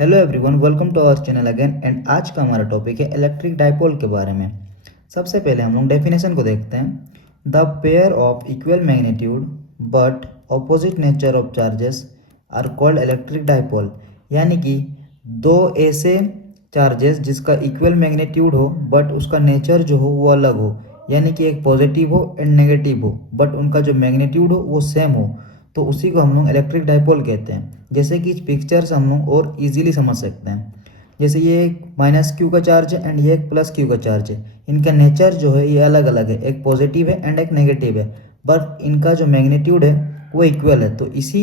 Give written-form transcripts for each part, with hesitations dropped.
Hello everyone, welcome to our channel again. And आज का हमारा टॉपिक है इलेक्ट्रिक डाइपोल के बारे में। सबसे पहले हम लोग डेफिनेशन को देखते हैं। The pair of equal magnitude but opposite nature of charges are called electric dipole. यानी कि दो ऐसे चार्जेस जिसका इक्वल मैग्नीट्यूड हो बट उसका नेचर जो हो वो अलग हो, यानी कि एक पॉजिटिव हो एंड नेगेटिव हो बट उनका जो मैग्नीट्यूड हो वो सेम हो, तो उसी को हम लोग इलेक्ट्रिक डाइपोल कहते हैं। जैसे कि इस पिक्चर से हम लोग और इजीली समझ सकते हैं। जैसे ये एक माइनस क्यू का चार्ज है एंड ये एक प्लस क्यू का चार्ज है। इनका नेचर जो है ये अलग अलग है, एक पॉजिटिव है एंड एक नेगेटिव है, बट इनका जो मैग्नीट्यूड है वो इक्वल है। तो इसी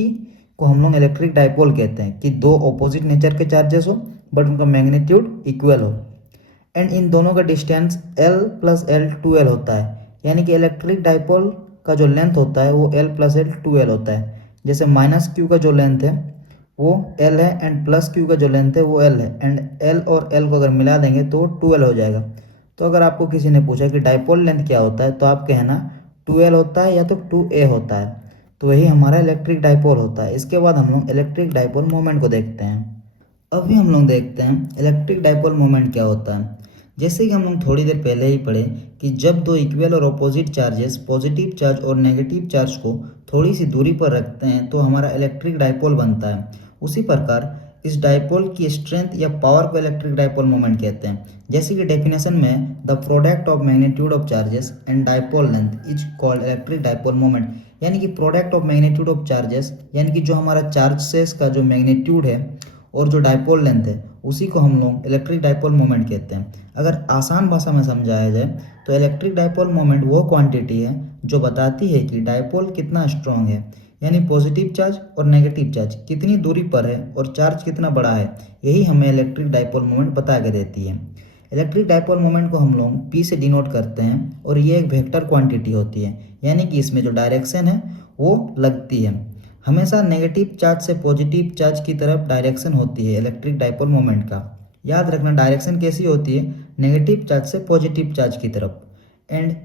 को हम लोग इलेक्ट्रिक डाइपोल कहते हैं कि दो ऑपोजिट नेचर के चार्जेस हो बट उनका मैग्नीट्यूड इक्वल हो एंड इन दोनों का distance L plus L 2L होता है। यानी कि इलेक्ट्रिक डाइपोल का जो लेंथ होता है वो L प्लस L 2L होता है। जैसे माइनस क्यू का जो लेंथ है वो L है एंड प्लस क्यू का जो लेंथ है वो L है, एंड L और L को अगर मिला देंगे तो 2L हो जाएगा। तो अगर आपको किसी ने पूछा कि डाइपोल लेंथ क्या होता है तो आप कहना 2L होता है या तो 2A होता है। तो वही हमारा इलेक्ट्रिक डाइपोल होता है। इसके बाद हम लोग इलेक्ट्रिक डाइपोल मोमेंट को देखते हैं। अभी हम लोग देखते हैं इलेक्ट्रिक डाइपोल मोमेंट क्या होता है। जैसे कि हम लोग थोड़ी देर पहले ही पढ़े कि जब दो इक्वल और अपोजिट चार्जेस पॉजिटिव चार्ज और नेगेटिव चार्ज को थोड़ी सी दूरी पर रखते हैं तो हमारा इलेक्ट्रिक डाइपोल बनता है। उसी प्रकार इस डाइपोल की स्ट्रेंथ या पावर को इलेक्ट्रिक डाइपोल मोमेंट कहते हैं। जैसे कि डेफिनेशन में the product of magnitude of charges and dipole length is called electric dipole moment. यानी कि product of magnitude of charges यानी कि जो हमारा चार्जेस का जो मैग्नीट्यूड है और जो डाइपोल लेंथ है उसी को हम लोग इलेक्ट्रिक डाइपोल मोमेंट कहते हैं। अगर आसान भाषा में समझाया जाए तो इलेक्ट्रिक डाइपोल मोमेंट वो क्वांटिटी है जो बताती है कि डाइपोल कितना स्ट्रांग है, यानी पॉजिटिव चार्ज और नेगेटिव चार्ज कितनी दूरी पर है और चार्ज कितना बड़ा है। यही हमें इलेक्ट्रिक डाइपोल मोमेंट बता के देती है। इलेक्ट्रिक डाइपोल मोमेंट को हम लोग P से डिनोट करते हैं और ये एक वेक्टर क्वांटिटी होती है, यानी कि इसमें जो डायरेक्शन है वो लगती है। हमेशा नेगेटिव चार्ज से पॉजिटिव चार्ज की तरफ डायरेक्शन होती है इलेक्ट्रिक डाइपोल मोमेंट का। याद रखना डायरेक्शन कैसी होती है, नेगेटिव चार्ज से पॉजिटिव चार्ज की तरफ। एंड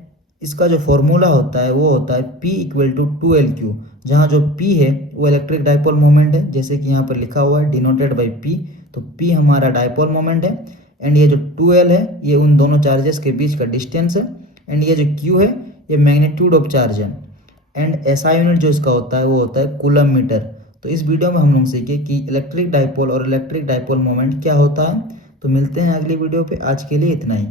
इसका जो फॉर्मूला होता है वो होता है P इक्वल टू 2LQ, जहाँ जो P है वो इलेक्ट्रिक डाइपोल मोमेंट है, जैसे कि यहाँ पर लिखा हुआ है डिनोटेड बाई P। तो P हमारा डाइपोल मोमेंट है एंड ये जो 2L है ये उन दोनों चार्जेस के बीच का डिस्टेंस है एंड ये जो Q है ये मैग्नीट्यूड ऑफ चार्ज है एंड SI यूनिट जो इसका होता है वो होता है कूलम मीटर। तो इस वीडियो में हम लोग सीखे कि इलेक्ट्रिक डाइपोल और इलेक्ट्रिक डाइपोल मोमेंट क्या होता है। तो मिलते हैं अगली वीडियो पे, आज के लिए इतना ही।